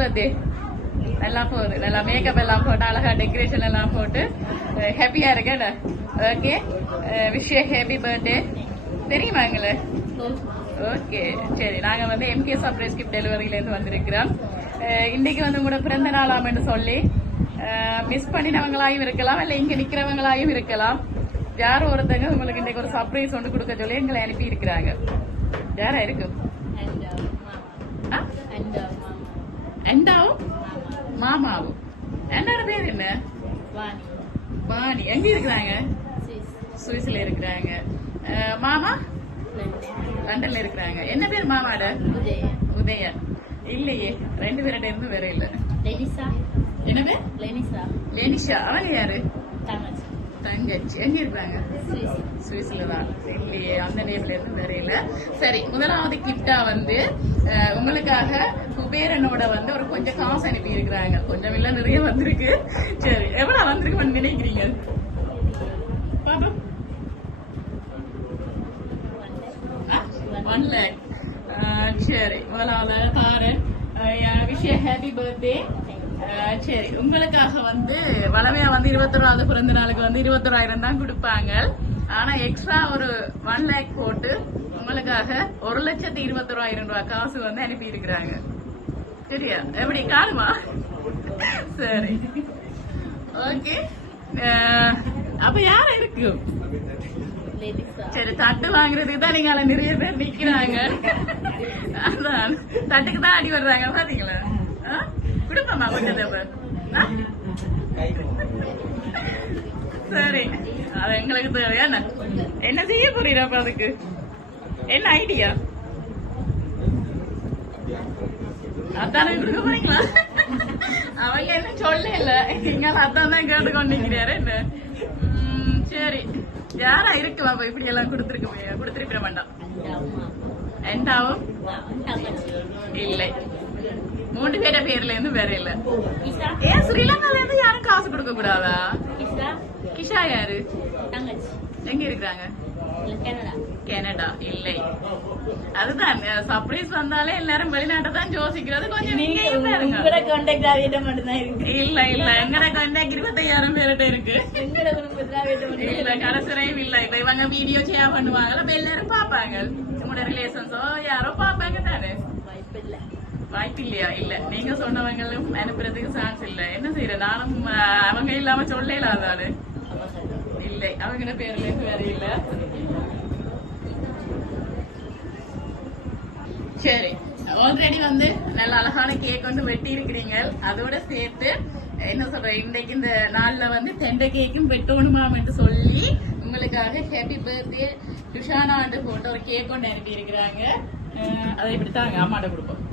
Birthday. நல்லா போகுது, நல்லா மேக்கப் எல்லாம் போட்டு அழகா டெக்கரேஷன் எல்லாம் போட்டு ஹாப்பியா இருக்கேன். Okay, wish you happy birthday. தெரியுமா எங்களை? ஓகே, சரி. நாங்க வந்து எம்கே சர்ப்ரைஸ் கிஃப்ட் டெலிவரியில இருந்து வந்திருக்கிறோம். இன்னைக்கு வந்து உங்களோட பிறந்த நாளாம் சொல்லி மிஸ் பண்ணினவங்களாயும் இருக்கலாம், இல்ல இங்க நிக்கிறவங்களாயும் இருக்கலாம். யாரோ ஒருத்தங்க உங்களுக்கு இன்னைக்கு ஒரு சர்ப்ரைஸ் ஒன்று கொடுக்க சொல்லி எங்களை அனுப்பி இருக்கிறாங்க. யாரா இருக்கு? அண்டாவும் மாமாவும். என்னோட பேர் என்ன? வாணி. எங்க இருக்கிறாங்க? சுவிஸ்ல இருக்கிறாங்க. மாமா லண்டன்ல இருக்கிறாங்க. என்ன பேர் மாமாட? உதயன். இல்லையே, 2 பேர்கிட்ட இருந்து வேற இல்ல. என்ன பேர்? லெனிஷா. அவங்க யாரு? தங்கச்சி. எங்க இருக்காங்க? சுவிஸ்ல தான். இல்லையே, அந்த நேம்ல இருந்து வேற இல்ல. சரி, முதலாவது கிஃப்டா வந்து உங்களுக்காக குபேரனோட வந்து ஒரு கொஞ்சம் காசு அனுப்பி இருக்கிறாங்க. கொஞ்சம் இல்ல, நிறைய வந்திருக்கு. சரி, எவ்வளவு வந்திருக்கு நினைக்கிறீங்க? பாப்பா 1 lakh. சரி, முதலாவது Tharan. Wish you happy birthday. சரி, உங்களுக்காக வந்து வளமையா வந்து 21வது பிறந்த நாளுக்கு வந்து 21,000 தான் கொடுப்பாங்க. ஆனா எக்ஸ்ட்ரா ஒரு 1 lakh போட்டு உங்களுக்காக 1,21,000 ரூபாய் காசு வந்து அனுப்பி இருக்கிறாங்க. சரியா? எப்படி காணுமா? சரி, ஓகே. அப்ப யார இருக்கு? சரி, தட்டு வாங்குறதுக்கு தான் நீங்க நிறைய பேர் நிக்கிறாங்க. அதான் தட்டுக்கு தான் அடி வர்றாங்க. பாத்தீங்களா? கொடுப்போமா கொஞ்சம்? சரி, அது எங்களுக்கு தேவையா? என்ன செய்ய போறீங்க? அதுக்கு என்ன ஐடியா? அத்தானே கொடுக்க போறீங்களா? அவங்க என்ன சொல்ல இல்ல, நீங்க அத்தான் தான் கேட்டு கொண்டிருக்கிறாரு. என்ன? சரி, யாரா இருக்கு? பாப்பா இப்படி எல்லாம் கொடுத்திருக்க மாட்டான். எண்டாவும் இல்லை. 3 பேர பேர்ல இருந்து வேற இல்ல. ஏன் ஸ்ரீலங்கால இருந்து யாரும் காசு கொடுக்க கூடாதா? கிஷா யாரு? எங்க இருக்கிறாங்க? கனடா. இல்லை, அதுதான் சர்ப்ரைஸ் வந்தாலே எல்லாரும் வெளிநாட்டை தான் யோசிக்கிறது. கொஞ்சம் நீங்க இல்ல இல்ல, எங்கட கான்டாக்ட் 25,000 பேர்கிட்ட இருக்கு. இல்ல, கடைசிறையும் இல்ல. இப்ப இவங்க வீடியோ ஷேர் பண்ணுவாங்க, இப்ப எல்லாரும் பாப்பாங்க. உங்களோட ரிலேஷன்ஸோ யாரோ பாப்பாங்க தானே? வாய்ப்பு இல்லையா? இல்ல, நீங்க சொன்னவங்களும் அனுப்புறதுக்கு சான்ஸ் இல்ல. என்ன செய்யற? நானும் அவங்க இல்லாம சொல்லலாதானு. இல்லை, அவங்க பேர்ல இருந்து வேற இல்ல. சரி, ஆல்ரெடி வந்து நல்ல அழகான கேக் வந்து வெட்டி இருக்கிறீங்க. அதோட சேர்த்து என்ன சொல்ற, இன்னைக்கு இந்த நாள்ல வந்து தெண்டை கேக்கும் வெட்டணுமாம் என்று சொல்லி உங்களுக்காக ஹாப்பி பர்த்டே டுஷானா போட்டு ஒரு கேக் கொண்டு அனுப்பி இருக்கிறாங்க. அதை இப்படித்தாங்க அம்மாட்ட கொடுப்போம்.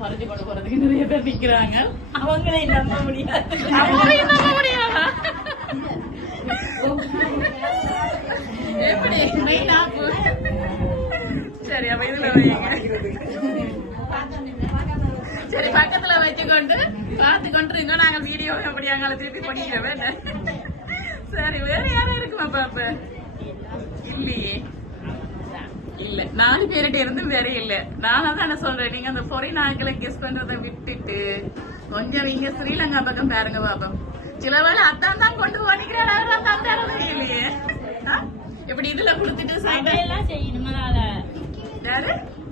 பறிச்சு கொண்டு போறதுக்கு நிறைய பேர் நிக்கிறாங்க. அவங்களையும் நம்ப முடியாது. எப்படி? சரி, அப்ப இதுல வைங்க. சரி, பக்கத்துல வச்சுக்கொண்டு பார்த்து கொண்டு நாங்க வீடியோ அப்படி அங்கால திருப்பி பண்ணிக்கிறோம். சரி, வேற யாரும் இருக்குமா பாப்ப? இல்லையே, இல்ல, 4 பேர்கிட்ட இருந்து வேற இல்ல. நானும் தானே சொல்றேன், நீங்க அந்த பொறின் ஆட்களை கெஸ் பண்றதை விட்டுட்டு கொஞ்சம் இங்க ஸ்ரீலங்கா பக்கம் பாருங்க பாப்போம். சில வேளை அத்தான் தான் கொண்டு போனிக்கிறேன் இல்லையே. இப்படி இதுல குடுத்துட்டு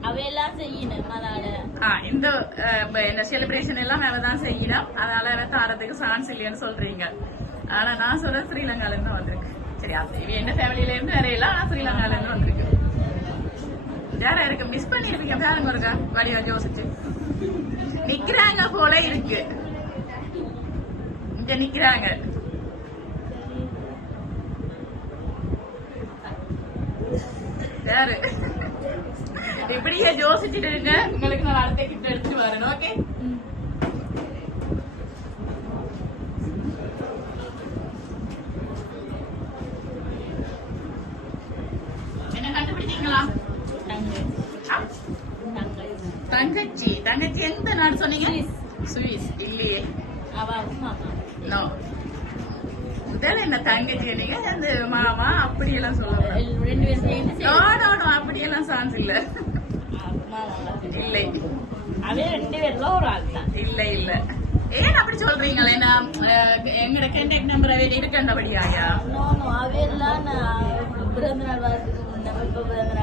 அவையெல்லாம் செய்யணும். இந்த செலிப்ரேஷன் எல்லாம் அவதான் செய்யணும். அதனால தாரத்துக்கு சான்ஸ் இல்லைன்னு சொல்றீங்க. ஆனா நான் சொல்றேன் ஸ்ரீலங்கால இருந்து வந்திருக்கு. சரி, இது என்ன ஃபேமிலியில இருந்து வேற இல்ல, ஆனா ஸ்ரீலங்கால இருந்து வந்திருக்கு. யாரா இருக்கு? மிஸ் பண்ணிருப்பீங்க. பாருங்க இருக்கா, வடிவா யோசிச்சு நிக்கிறாங்க போல இருக்கு. இங்க நிக்கிறாங்க. யாரு? இப்படியே யோசிச்சுட்டு இருங்க. உங்களுக்கு நான் அடுத்த கிட்ட எடுத்துட்டு வரணும். ஓகே, என்ன கண்டுபிடிச்சீங்களா? தங்கச்சி. தங்கச்சி எந்த நாடு சொன்னீங்க? சுவிஸ். இல்லையே, நோ. முதல்ல என்ன தங்கச்சி நீங்க அந்த மாமா அப்படி எல்லாம் சொல்லுவாங்க. அப்படி எல்லாம் சான்ஸ் இல்ல. இல்லை, இல்ல இல்ல ஏன் அப்படி சொல்றீங்களே? நான் எங்கட கான்டாக்ட் நம்பர் அவையில இருக்கண்டபடியாயா?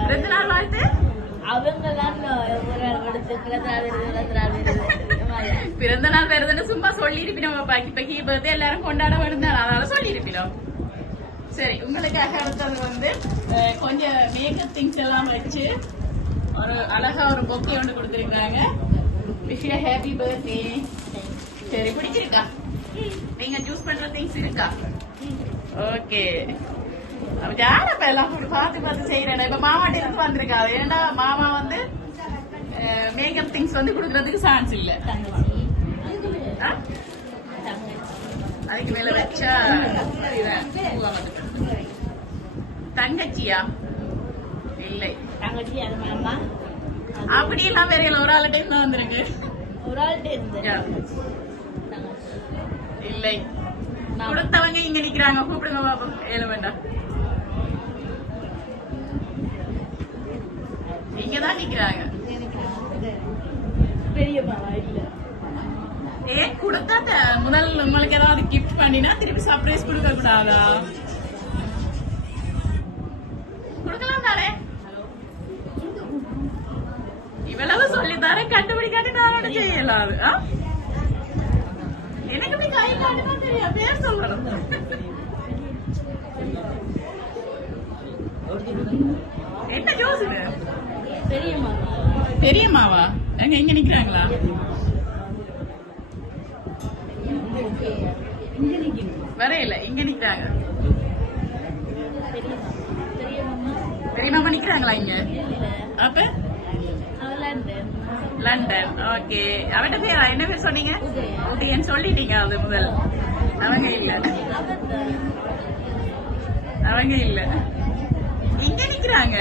பிறந்த நாள் வாழ்த்து பிறந்த நாள் வருதுன்னு சும்மா சொல்லி இருப்பினோம். இப்ப பர்த்டே எல்லாரும் கொண்டாட வருந்தாள், அதனால சொல்லி இருப்பினோம். சரி, உங்களுக்காக அடுத்தது வந்து கொஞ்சம் மேக்கப் திங்ஸ் எல்லாம் வச்சு ஒரு அழகா ஒரு பொக்கே ஒன்று கொடுத்துருக்காங்க. Wish you happy birthday. சரி, பிடிச்சிருக்கா? நீங்க சூஸ் பண்ற திங்ஸ் இருக்கா? ஓகே. யாரப்ப எல்லாம் பார்த்து பார்த்து செய்யறேன். இப்ப மாமாட்ட இருந்து வந்திருக்காரு. ஏன்னா மாமா வந்து மேக்கப் திங்ஸ் வந்து கொடுக்கறதுக்கு சான்ஸ் இல்ல. அதுக்கு மேல வச்சா தங்கச்சியா? இல்லை, அப்படி எல்லாம் வேற ஒரு ஆள் டைம் தான் வந்திருக்கு. இல்லை, கொடுத்தவங்க இங்க நிக்கிறாங்க. கூப்பிடுங்க பாப்போம். ஏழு வேண்டாம், இங்கதான் நிக்கிறாங்க. ஏன் கொடுத்தா முதல் உங்களுக்கு ஏதாவது கிஃப்ட் பண்ணினா திருப்பி சர்ப்ரைஸ் கொடுக்க கூடாதா? கொடுக்கலாம் தானே? இவ்வளவு சொல்லித்தாரே கண்டுபிடிக்காட்டி நான் செய்யலாது. எனக்கு இப்படி கை காட்டுனா தெரியும், பேர் சொல்லணும். என்ன யோசனை? பெரியம்மாவா? எங்க எங்க நிக்கிறாங்களா? வரையில இங்க நிக்கிறாங்க. பெரியம்மா நிக்கிறாங்களா இங்க? அப்ப லண்டன். ஓகே, அவட்ட பேரா? என்ன பேர் சொன்னீங்க? உதயன் சொல்லிட்டீங்க. அது முதல் அவங்க இல்ல, அவங்க இல்ல, இங்க நிக்கிறாங்க.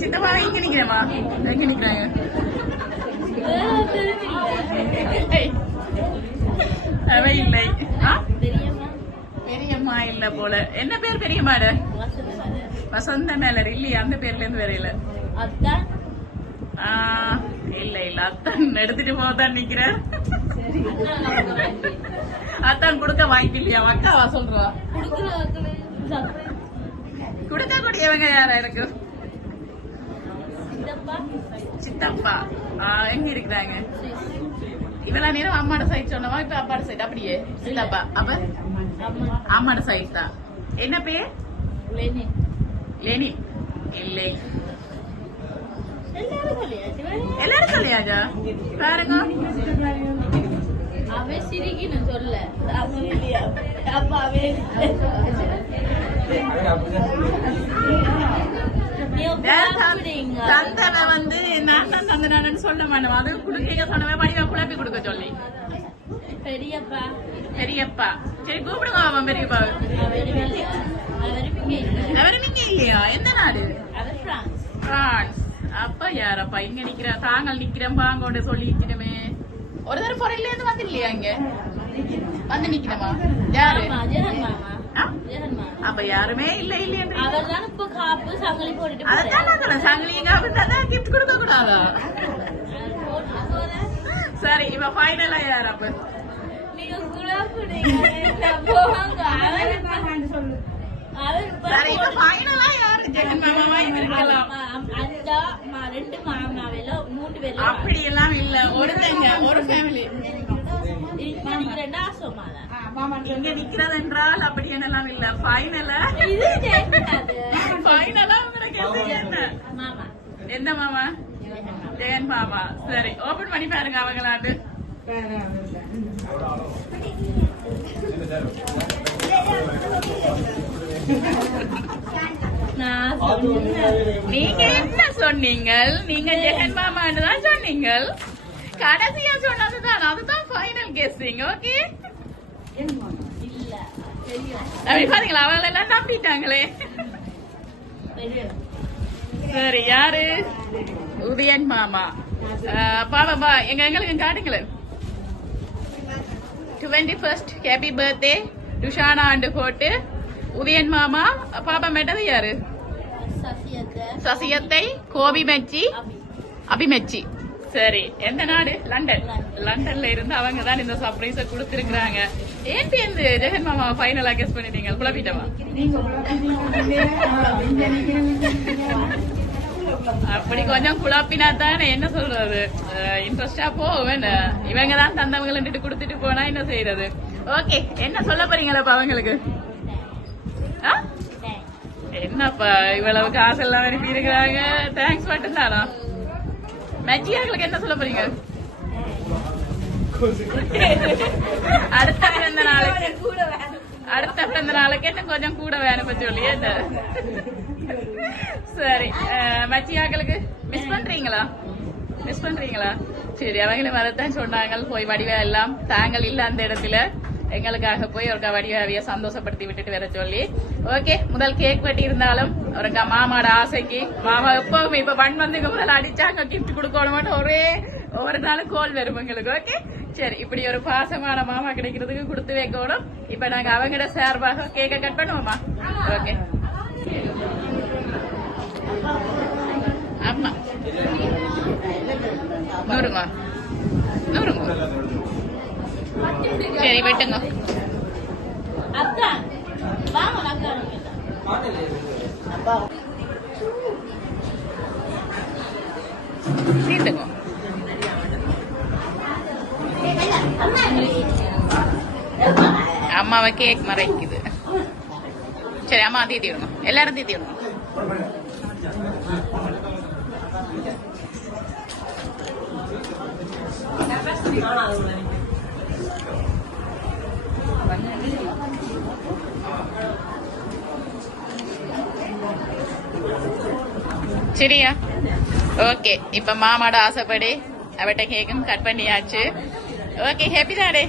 சித்தப்பா இங்க நிக்கிறேமா? எங்க நிக்கிறாங்க? அவ இல்லை. பெரியம்மா இல்ல போல. என்ன பேர் பெரியம்மாட? வசந்த மேலர். இல்லையா, அந்த பேர்ல இருந்து வரையில. இல்ல இல்ல, அத்தான் எடுத்துட்டு போதான் நிக்கிறேன். அத்தான் கொடுக்க வாய்ப்பு இல்லையா? அக்காவா சொல்றா? கொடுக்க கூடியவங்க யாரா இருக்கு? சித்தப்பா. எங்க இருக்கிறாங்க? இவெல்லாம் நேரம் அம்மாட சைட் சொன்னவா? இப்ப அப்பாட சைட் அப்படியே இல்லப்பா? அப்ப அம்மாட சைட் தான். என்ன பேர்? லெனி. இல்லை, எல்லாரும் சொல்லியாச்சா? பாருங்க, அவன் சிரிக்கணும் சொல்ல. தந்தனை வந்து நான் தான் தந்தனான்னு சொல்ல மாட்டேன். அது குடுக்க சொன்னவன் படிவா குழப்பி கொடுக்க சொல்லி. பெரியப்பா. பெரியப்பா. சரி, கூப்பிடுங்க. அவன் பெரியப்பா. அவரு நீங்க இல்லையா? எந்த நாடு? பிரான்ஸ். அப்ப யாரப்பா இங்க நிக்கிற? தாங்கள் நிக்கிறேன் பாங்கோட சொல்லி நிக்கிறமே. ஒரு தடவை பொறையில இருந்து வந்து இல்லையா? இங்க வந்து நிக்கிறமா? யாரு? அப்ப யாருமே இல்ல இல்லையா? அதான் சங்கிலிங்க. அப்படிதான் கிஃப்ட் கொடுக்க கூடாதா? சரி, இப்ப ஃபைனலா யார்? அப்ப சரி, இப்ப ஃபைனலா யாரு? ஜெகன் மாமாவா இருக்கலாம். அப்படி எல்லாம் இல்ல, ஒருத்தங்க ஒரு ஃபேமிலி இங்க நிக்கிறது என்றால் அப்படி என்னெல்லாம் இல்ல. ஃபைனலா உங்களுக்கு என்ன? எந்த மாமா? ஜெகன் மாமா. சரி, ஓபன் பண்ணி பாருங்க அவங்களாட்டு. நீங்க என்ன சொன்னீங்க? நீங்க ஜெகன் மாமான்னு தான் சொன்னீங்க. கடைசியா சொன்னதுதான், அதுதான் ஃபைனல் கெஸ்ஸிங். ஓகே, அப்படி பாத்தீங்களா? அவங்க எல்லாம் நம்பிட்டாங்களே. சரி, யாரு? உதயன் மாமா. பாபா எங்களுக்கு காட்டுங்களேன். 21st ஹாப்பி பர்த்டே டுஷானா அண்டு போட்டு உதயன் மாமா பாப்பா மேட்டது யாரு சசியத்தை கோபி மெச்சி அபிமெச்சி சரி எந்த நாடு லண்டன் லண்டன்ல இருந்து அவங்க தான் இந்த சர்ப்ரைஸ கொடுத்திருக்காங்க ஏன் பேருந்து ஜெகன் மாமா ஃபைனலா கெஸ் பண்ணிட்டீங்க குழப்பிட்டமா அப்படி கொஞ்சம் குழப்பினா தான் என்ன சொல்றது இன்ட்ரெஸ்டா போவேன் இவங்க தான் தந்தவங்க கொடுத்துட்டு போனா என்ன செய்யறது ஓகே என்ன சொல்ல போறீங்களா அவங்களுக்கு என்னப்பா இவ்வளவு காசு எல்லாம் அனுப்பி இருக்கிறாங்க தேங்க்ஸ் மட்டும் தானா மெச்சியாங்களுக்கு என்ன சொல்ல போறீங்க அடுத்த பிறந்த நாளுக்கு என்ன கொஞ்சம் கூட வேணும் சொல்லி என்ன சரி மெச்சியாக்களுக்கு மிஸ் பண்றீங்களா சரி அவங்களும் வரத்தான் சொன்னாங்க போய் வடிவா எல்லாம் தாங்கள் இல்ல அந்த இடத்துல எங்களுக்காக போய் ஒரு வடிவாவிய சந்தோஷப்படுத்தி விட்டுட்டு வர சொல்லி ஓகே முதல் கேக் வெட்டி இருந்தாலும் ஒரு மாமாட ஆசைக்கு மாமா எப்பவுமே இப்ப பண் வந்து முதல்ல அடிச்சாங்க கிஃப்ட் கொடுக்கணும் ஒவ்வொரு நாளும் கோல் வரும் எங்களுக்கு ஓகே சரி இப்படி ஒரு பாசமான மாமா கிடைக்கிறதுக்கு கொடுத்து வைக்கணும் இப்ப நாங்க அவங்கட சார்பாக கேக்க கட் பண்ணுவோமா ஓகே ஆமா நூறுங்க சரி வெட்டுங்க தீர்த்துங்க அம்மாவை கேக் மறைக்குது சரி அம்மா தீத்தி விடுங்க எல்லாரும் தீத்தி விடுங்க சரியா ஓகே இப்ப மாமாட ஆசைப்படி அவட்ட கேக்கும் கட் பண்ணியாச்சு ஓகே ஹாப்பி தானே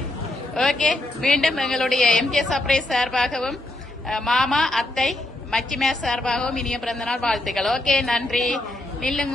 ஓகே மீண்டும் எங்களுடைய எம்கே சர்ப்ரைஸ் சார்பாகவும் மாமா அத்தை மச்சிமே சார்பாகவும் இனிய பிறந்தநாள் வாழ்த்துக்கள் ஓகே நன்றி நில்லுங்க